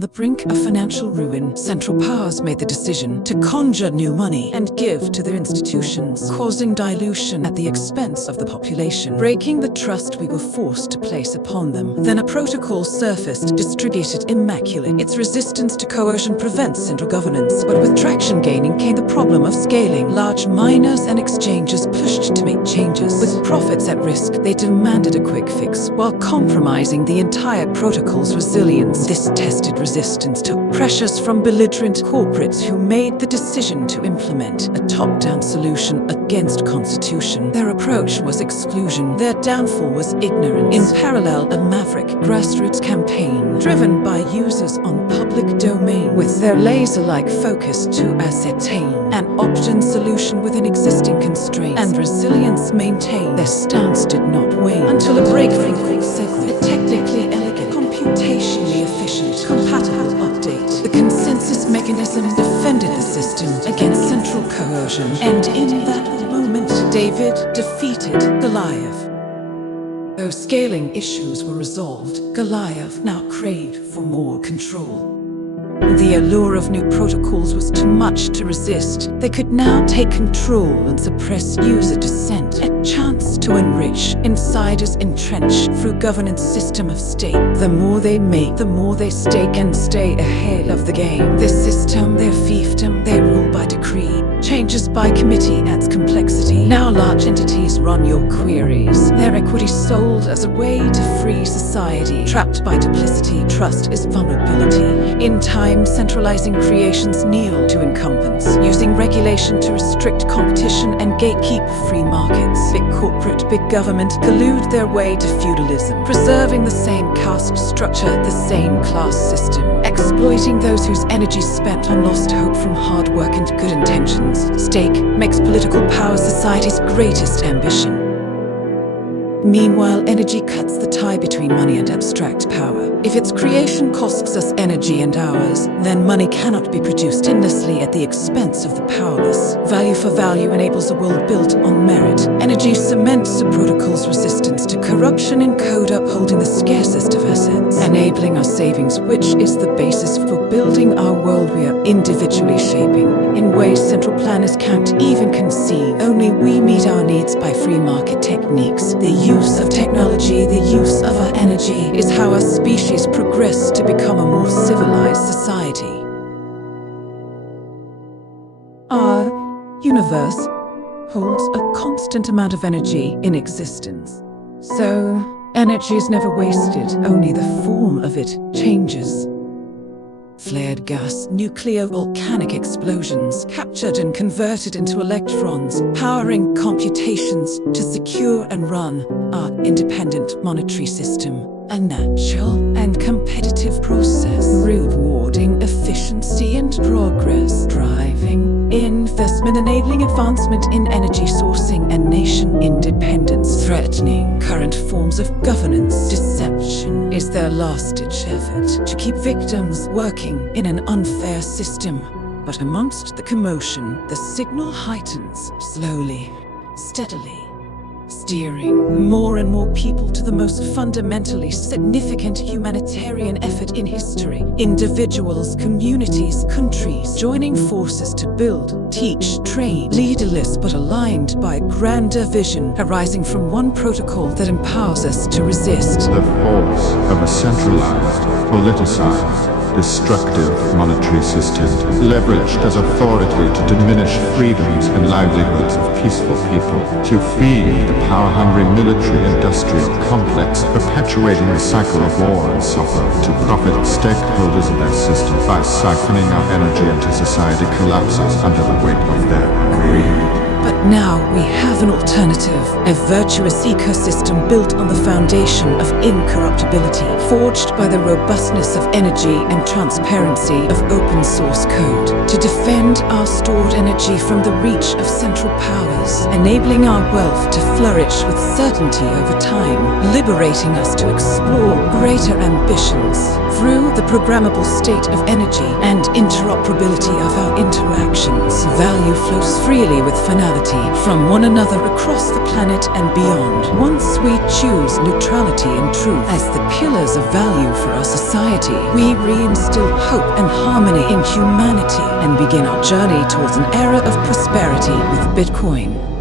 On the brink of financial ruin, Central Powers made the decision to conjure new money and give to their institutions, causing dilution at the expense of the population, breaking the trust we were forced to place upon them. Then a protocol surfaced, distributed immaculate. Its resistance to coercion prevents central governance, but with traction gaining came the problem of scaling. Large miners and exchanges pushed to make changes. With profits at risk, they demanded a quick fix, while compromising the entire protocol's resilience. This tested resistance took pressures from belligerent corporates who made the decision to implement a top-down solution against constitution. Their approach was exclusion. Their downfall was ignorance. In parallel, a maverick grassroots campaign, driven by users on public domain, with their laser-like focus to ascertain an option solution within existing constraints and resilience maintained. Their stance did not wane until a breakthrough segment, a technically elegant, computationally efficient, compatible update. The consensus mechanism defended the system against central coercion, and in that moment, David defeated Goliath. Though scaling issues were resolved, Goliath now craved for more control. The allure of new protocols was too much to resist. They could now take control and suppress user dissent. A chance to enrich, insiders entrench through governance system of state. The more they make, the more they stake and stay ahead of the game. This system, their fiefdom, they rule by decree. Changes by committee adds complexity. Now large entities run your queries. Their equity sold as a way to free society. Trapped by duplicity, trust is vulnerability. In time, centralizing creations kneel to incumbents, using regulation to restrict competition and gatekeep free markets. Big corporate, big government collude their way to feudalism, preserving the same caste structure, the same class system, exploiting those whose energy spent on lost hope from hard work and good intentions. Stake makes political power society's greatest ambition. Meanwhile, energy cuts the tie between money and abstract power. If its creation costs us energy and hours, then money cannot be produced endlessly at the expense of the powerless. Value for value enables a world built on merit. Energy cements the protocol's resistance to corruption in code, upholding the scarcest of assets, enabling our savings, which is the basis for building our world we are individually shaping, in ways central planners can't even conceive. Only we meet our needs by free market techniques. The use of technology, the use of our energy, is how our species progress to become a more civilized society. Our universe holds a constant amount of energy in existence. So, energy is never wasted, only the form of it changes. Flared gas, nuclear volcanic explosions, captured and converted into electrons, powering computations to secure and run our independent monetary system. A natural and competitive process, rewarding efficiency and progress, driving investment, enabling advancement in energy sourcing and nation independence, threatening current forms of governance. Deception is their last-ditch effort to keep victims working in an unfair system. But amongst the commotion, the signal heightens, slowly, steadily, steering more and more people to the most fundamentally significant humanitarian effort in history. Individuals, communities, countries joining forces to build, teach, train, leaderless but aligned by a grander vision arising from one protocol that empowers us to resist the force of a centralized, politicized, destructive monetary system, leveraged as authority to diminish freedoms and livelihoods of peaceful people, to feed the power-hungry military-industrial complex, perpetuating the cycle of war and suffer, to profit stakeholders of their system by siphoning our energy until society collapses under the weight of their greed. But now we have an alternative, a virtuous ecosystem built on the foundation of incorruptibility, forged by the robustness of energy and transparency of open source code, to defend our stored energy from the reach of central powers, enabling our wealth to flourish with certainty over time, liberating us to explore greater ambitions. Through the programmable state of energy and interoperability of our interactions, value flows freely with finality. equality from one another across the planet and beyond. Once we choose neutrality and truth as the pillars of value for our society, we reinstill hope and harmony in humanity and begin our journey towards an era of prosperity with Bitcoin.